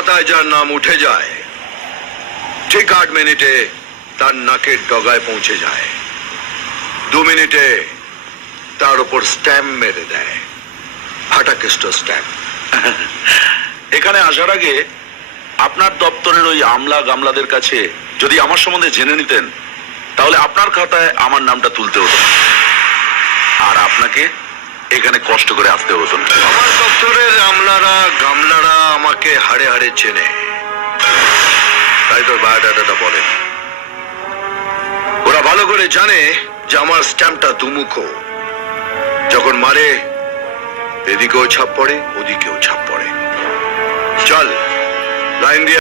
খাতায় যার নাম উঠে যায় ঠিক 8 মিনিটে তার নাকের ডগায় পৌঁছে যায়। 2 মিনিটে তার উপর স্ট্যাম্প মেরে দেয়, ফাটাকেষ্ট স্ট্যাম্প। এখানে আসার আগে আপনার দপ্তরের ওই আমলা গামলাদের কাছে যদি আমার সম্বন্ধে জেনে নিতেন, তাহলে আপনার খাতায় আমার নামটা তুলতে হতো আর আপনাকে এখানে কষ্ট করে আসতে হতো না। আমার দপ্তরের আমলারা গামলারা আমাকে হাড়ে হাড়ে চেনে, তাই তোর বায়োডাটাটা বলেন। ওরা ভালো করে জানে যে আমার স্ট্যাম্পটা দুমুখো, যখন মারে এদিকেও ছাপ পড়ে ওদিকেও ছাপ পড়ে। চল লাইন দিয়ে